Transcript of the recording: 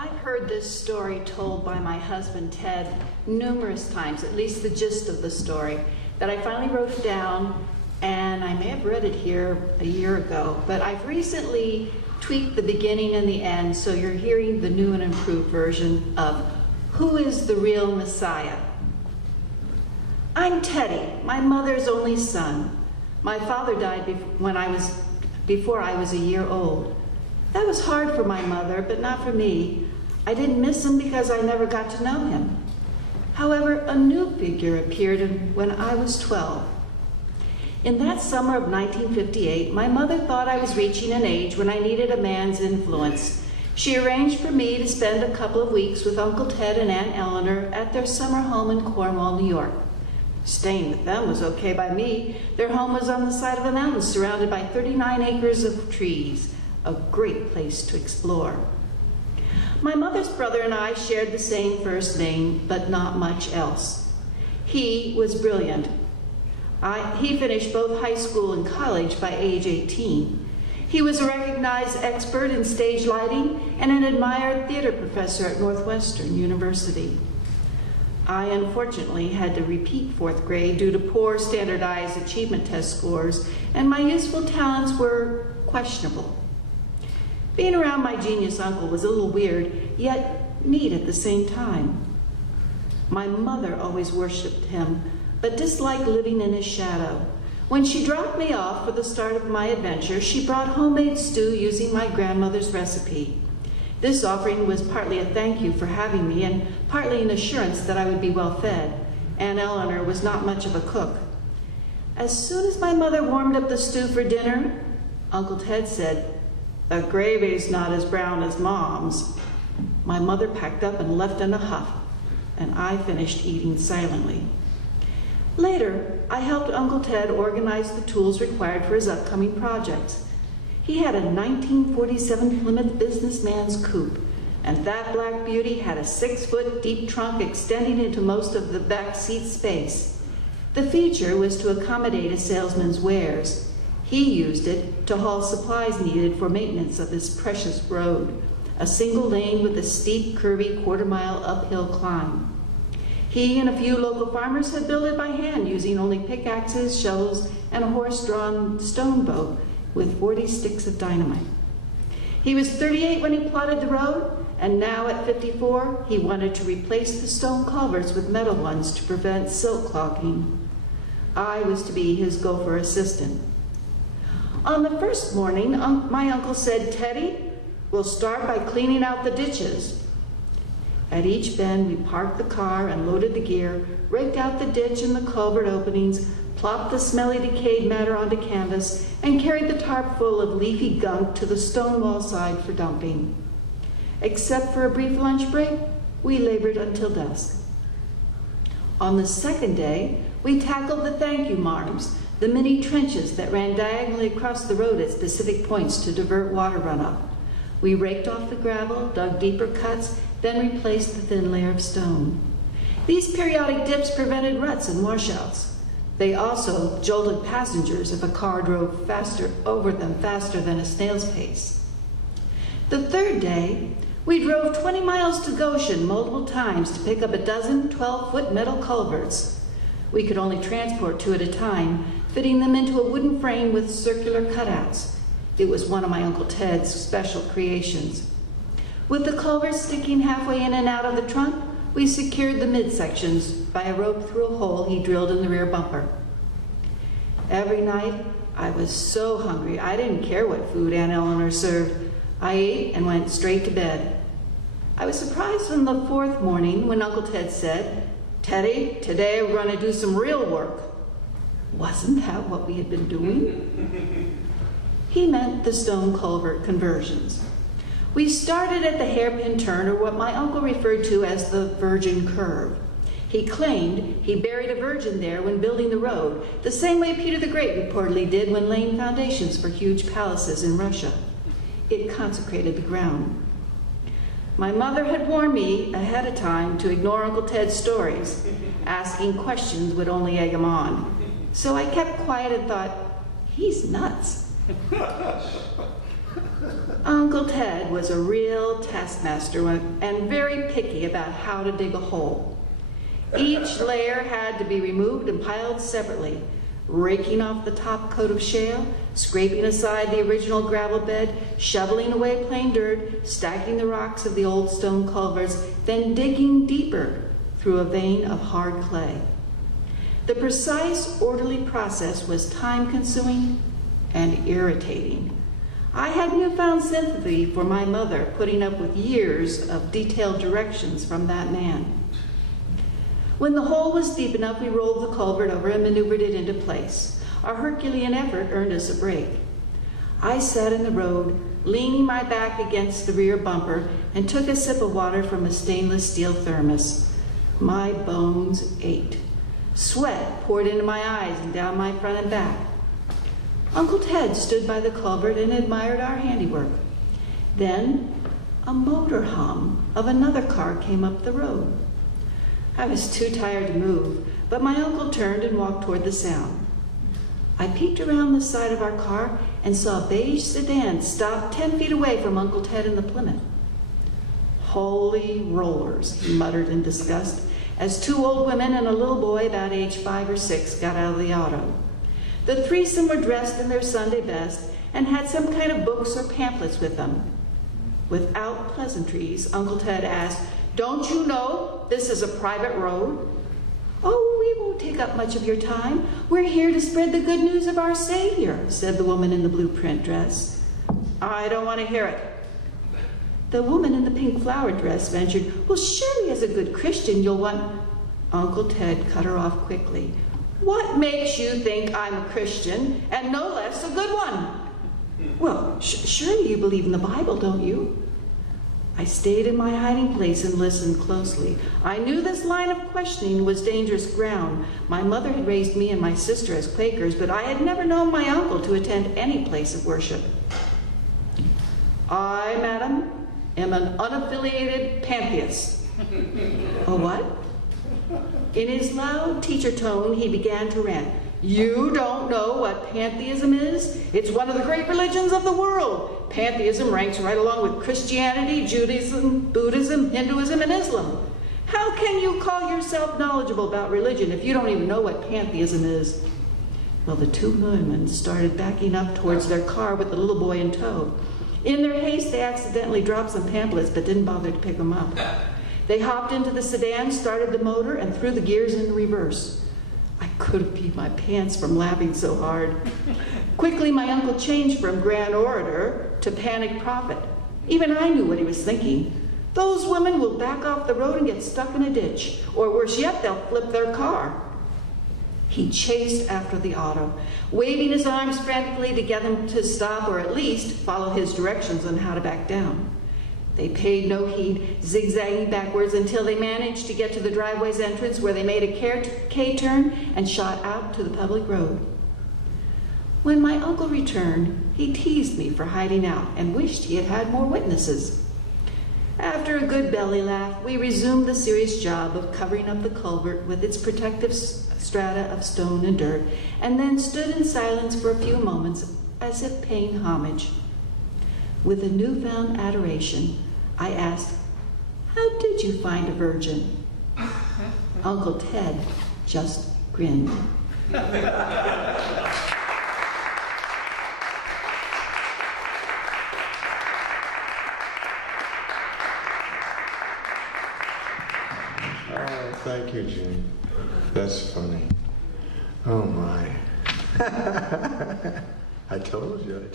I've heard this story told by my husband, Ted, numerous times, at least the gist of the story, that I finally wrote it down, and I may have read it here a year ago, but I've recently tweaked the beginning and the end, so you're hearing the new and improved version of Who is the Real Messiah? I'm Teddy, my mother's only son. My father died before I was a year old. That was hard for my mother, but not for me. I didn't miss him because I never got to know him. However, a new figure appeared when I was 12. In that summer of 1958, my mother thought I was reaching an age when I needed a man's influence. She arranged for me to spend a couple of weeks with Uncle Ted and Aunt Eleanor at their summer home in Cornwall, New York. Staying with them was okay by me. Their home was on the side of a mountain surrounded by 39 acres of trees, a great place to explore. My mother's brother and I shared the same first name, but not much else. He was brilliant. He finished both high school and college by age 18. He was a recognized expert in stage lighting and an admired theater professor at Northwestern University. I unfortunately had to repeat fourth grade due to poor standardized achievement test scores, and my useful talents were questionable. Being around my genius uncle was a little weird, yet neat at the same time. My mother always worshipped him, but disliked living in his shadow. When she dropped me off for the start of my adventure, she brought homemade stew using my grandmother's recipe. This offering was partly a thank you for having me and partly an assurance that I would be well fed. Aunt Eleanor was not much of a cook. As soon as my mother warmed up the stew for dinner, Uncle Ted said, "The gravy's not as brown as Mom's." My mother packed up and left in a huff, and I finished eating silently. Later, I helped Uncle Ted organize the tools required for his upcoming projects. He had a 1947 Plymouth businessman's coupe, and that black beauty had a 6-foot deep trunk extending into most of the back seat space. The feature was to accommodate a salesman's wares. He used it to haul supplies needed for maintenance of his precious road, a single lane with a steep, curvy quarter-mile uphill climb. He and a few local farmers had built it by hand using only pickaxes, shovels, and a horse-drawn stone boat with 40 sticks of dynamite. He was 38 when he plotted the road, and now at 54, he wanted to replace the stone culverts with metal ones to prevent silt clogging. I was to be his gopher assistant. On the first morning, my uncle said, "Teddy, we'll start by cleaning out the ditches." At each bend, we parked the car and loaded the gear, raked out the ditch and the culvert openings, plopped the smelly decayed matter onto canvas, and carried the tarp full of leafy gunk to the stone wall side for dumping. Except for a brief lunch break, we labored until dusk. On the second day, we tackled the thank you marms, the mini trenches that ran diagonally across the road at specific points to divert water runoff. We raked off the gravel, dug deeper cuts, then replaced the thin layer of stone. These periodic dips prevented ruts and washouts. They also jolted passengers if a car drove over them faster than a snail's pace. The third day, we drove 20 miles to Goshen multiple times to pick up a dozen 12-foot metal culverts. We could only transport 2 at a time, fitting them into a wooden frame with circular cutouts. It was one of my Uncle Ted's special creations. With the culverts sticking halfway in and out of the trunk, we secured the midsections by a rope through a hole he drilled in the rear bumper. Every night, I was so hungry, I didn't care what food Aunt Eleanor served. I ate and went straight to bed. I was surprised on the fourth morning when Uncle Ted said, "Teddy, today we're going to do some real work." Wasn't that what we had been doing? He meant the stone culvert conversions. We started at the hairpin turn, or what my uncle referred to as the Virgin Curve. He claimed he buried a virgin there when building the road, the same way Peter the Great reportedly did when laying foundations for huge palaces in Russia. It consecrated the ground. My mother had warned me ahead of time to ignore Uncle Ted's stories. Asking questions would only egg him on. So I kept quiet and thought, he's nuts. Uncle Ted was a real taskmaster and very picky about how to dig a hole. Each layer had to be removed and piled separately, raking off the top coat of shale, scraping aside the original gravel bed, shoveling away plain dirt, stacking the rocks of the old stone culverts, then digging deeper through a vein of hard clay. The precise, orderly process was time-consuming and irritating. I had newfound sympathy for my mother, putting up with years of detailed directions from that man. When the hole was deep enough, we rolled the culvert over and maneuvered it into place. Our Herculean effort earned us a break. I sat in the road, leaning my back against the rear bumper, and took a sip of water from a stainless steel thermos. My bones ached. Sweat poured into my eyes and down my front and back. Uncle Ted stood by the culvert and admired our handiwork. Then a motor hum of another car came up the road. I was too tired to move, but my uncle turned and walked toward the sound. I peeked around the side of our car and saw a beige sedan stop 10 feet away from Uncle Ted and the Plymouth. "Holy rollers," he muttered in disgust, as two old women and a little boy about age 5 or 6 got out of the auto. The threesome were dressed in their Sunday best and had some kind of books or pamphlets with them. Without pleasantries, Uncle Ted asked, "Don't you know this is a private road?" "Oh, we won't take up much of your time. We're here to spread the good news of our Savior," said the woman in the blue print dress. "I don't want to hear it." The woman in the pink flowered dress ventured, "Well, surely as a good Christian you'll want—" Uncle Ted cut her off quickly. "What makes you think I'm a Christian, and no less a good one?" "Well, surely you believe in the Bible, don't you?" I stayed in my hiding place and listened closely. I knew this line of questioning was dangerous ground. My mother had raised me and my sister as Quakers, but I had never known my uncle to attend any place of worship. "I, madam, am an unaffiliated pantheist." "A what?" In his loud teacher tone, he began to rant. "You don't know what pantheism is? It's one of the great religions of the world. Pantheism ranks right along with Christianity, Judaism, Buddhism, Hinduism, and Islam. How can you call yourself knowledgeable about religion if you don't even know what pantheism is?" Well, the two women started backing up towards their car with the little boy in tow. In their haste, they accidentally dropped some pamphlets but didn't bother to pick them up. They hopped into the sedan, started the motor, and threw the gears in reverse. I could have peed my pants from laughing so hard. Quickly, my uncle changed from grand orator to panicked prophet. Even I knew what he was thinking. Those women will back off the road and get stuck in a ditch, or worse yet, they'll flip their car. He chased after the auto, waving his arms frantically to get them to stop or at least follow his directions on how to back down. They paid no heed, zigzagging backwards until they managed to get to the driveway's entrance, where they made a K-turn and shot out to the public road. When my uncle returned, he teased me for hiding out and wished he had had more witnesses. After a good belly laugh, we resumed the serious job of covering up the culvert with its protective strata of stone and dirt, and then stood in silence for a few moments as if paying homage. With a newfound adoration, I asked, "How did you find a virgin?" Uncle Ted just grinned. Oh, thank you, Jane. That's funny. Oh, my. I told you.